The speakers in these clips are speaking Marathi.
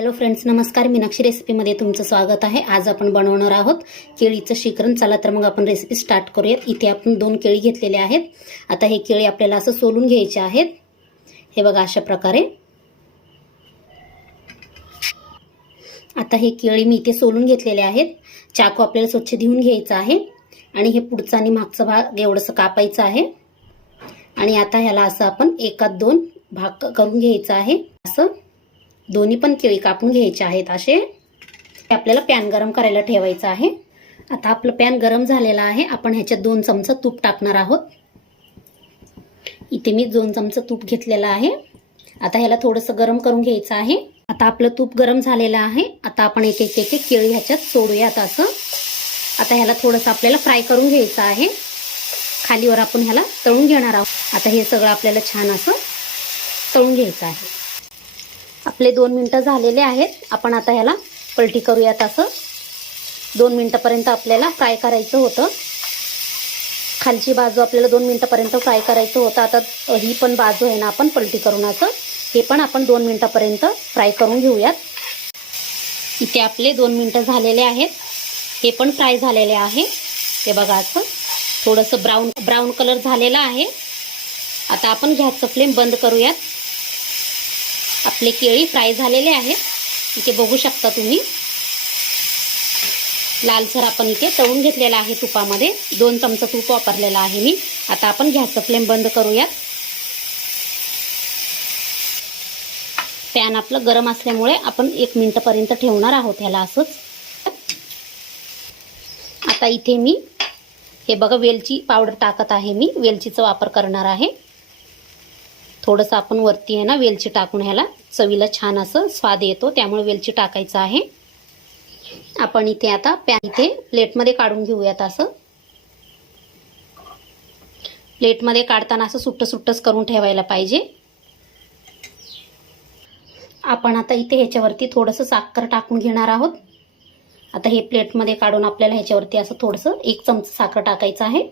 हॅलो फ्रेंड्स नमस्कार. मीनाक्षी रेसिपीमध्ये तुमचं स्वागत आहे. आज आपण बनवणार आहोत केळीचं शिकरण चला तर मग आपण रेसिपी स्टार्ट करूयात. इथे आपण दोन केळी घेतलेले आहेत. आता हे केळी आपल्याला असं सोलून घ्यायचे आहेत. हे बघा अशा प्रकारे. आता हे केळी मी इथे सोलून घेतलेले आहेत. चाकू आपल्याला स्वच्छ धुवून घ्यायचं आहे. आणि हे पुढचा आणि मागचा भाग एवढंसं कापायचं आहे. आणि आता ह्याला असं आपण एकात दोन भाग करून घ्यायचा आहे. असं. दोन्ही पण केळी कापून घ्यायचे आहेत असे. आपल्याला पॅन गरम करायला ठेवायचं आहे. आता आपलं पॅन गरम झालेलं आहे. आपण ह्याच्यात दोन चमचा तूप टाकणार आहोत. इथे मी दोन चमचा तूप घेतलेलं आहे. आता ह्याला थोडंसं गरम करून घ्यायचं आहे. आता आपलं तूप गरम झालेलं आहे. आता आपण एक एक एक एक केळी ह्याच्यात सोडूयात असं. आता ह्याला थोडंसं आपल्याला फ्राय करून घ्यायचं आहे. खालीवर आपण ह्याला तळून घेणार आहोत. आता हे सगळं आपल्याला छान असं तळून घ्यायचं आहे. आपले दोन मिनटं झालेले आहेत. आपण आता ह्याला पलटी करूयात असं. दोन मिनटापर्यंत आपल्याला फ्राय करायचं होतं. खालची बाजू आपल्याला दोन मिनटापर्यंत फ्राय करायचं होतं. आता ही पण बाजू आहे ना आपण पलटी करून असं. हे पण आपण दोन मिनटापर्यंत फ्राय करून घेऊयात. इथे आपले दोन मिनटं झालेले आहेत. हे पण फ्राय झालेले आहे. हे बघा असं. थोडंसं ब्राऊन ब्राऊन कलर झालेला आहे. आता आपण गॅसचं फ्लेम बंद करूयात. आपले केळी फ्राय झालेले आहेत. इथे बघू शकता तुम्ही. लालसर आपण इथे तळून घेतलेला आहे तुपामध्ये. दोन चमचा तूप वापरलेला आहे मी. आता आपण गॅसचं फ्लेम बंद करूयात. पॅन आपलं गरम असल्यामुळे आपण एक मिनटपर्यंत ठेवणार आहोत ह्याला असंच. आता इथे मी हे बघा वेलची पावडर टाकत आहे मी. वेलचीचा वापर करणार आहे. थोडंसं आपण वरती आहे ना वेलची टाकून ह्याला चवीला छान असं स्वाद येतो त्यामुळे वेलची टाकायचं आहे. आपण इथे आता पॅन इथे प्लेटमध्ये काढून घेऊयात असं. प्लेटमध्ये काढताना असं सुट्ट सुट्टच करून ठेवायला पाहिजे. आपण आता इथे ह्याच्यावरती थोडंसं साखर टाकून घेणार आहोत. आता हे प्लेटमध्ये काढून आपल्याला ह्याच्यावरती असं थोडंसं एक चमचा साखर टाकायचं आहे.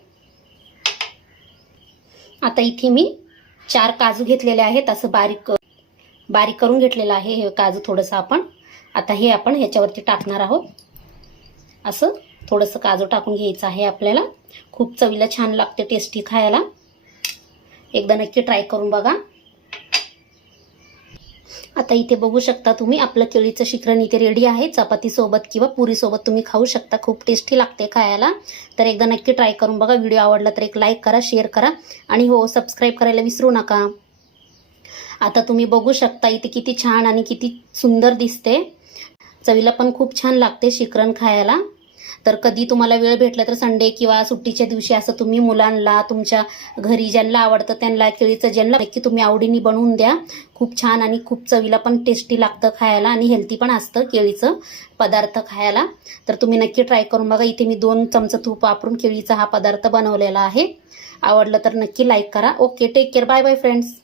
आता इथे मी चार काजू घेतलेले आहेत असं बारीक बारीक करून घेतलेलं आहे. हे काजू थोडंसं आपण आता हे आपण ह्याच्यावरती टाकणार आहोत. असं थोडंसं काजू टाकून घ्यायचं आहे आपल्याला. खूप चवीला छान लागते टेस्टी खायला. एकदा नक्की ट्राय करून बघा. आता इथे बघू शकता तुम्ही आपलं केळीचं शिकरण इथे रेडी आहे. चपातीसोबत किंवा पुरीसोबत तुम्ही खाऊ शकता. खूप टेस्टी लागते खायला. तर एकदा नक्की ट्राय करून बघा. व्हिडिओ आवडला तर एक लाईक करा शेअर करा. आणि हो सबस्क्राईब करायला विसरू नका. आता तुम्ही बघू शकता इथे किती छान आणि किती सुंदर दिसते. चवीला पण खूप छान लागते शिकरण खायला. तर कधी तुम्हाला वेळ भेटला तर संडे किंवा सुट्टीच्या दिवशी असं तुम्ही मुलांना तुमच्या घरी ज्यांना आवडतं त्यांना केळीचं ज्यांना की तुम्ही आवडीने बनवून द्या. खूप छान आणि खूप चवीला पण टेस्टी लागतं खायला आणि हेल्दी पण असतं केळीचं पदार्थ खायला. तर तुम्ही नक्की ट्राय करून बघा. इथे मी दोन चमचं तूप वापरून केळीचा हा पदार्थ बनवलेला आहे. आवडलं तर नक्की लाईक करा. Okay take care bye bye friends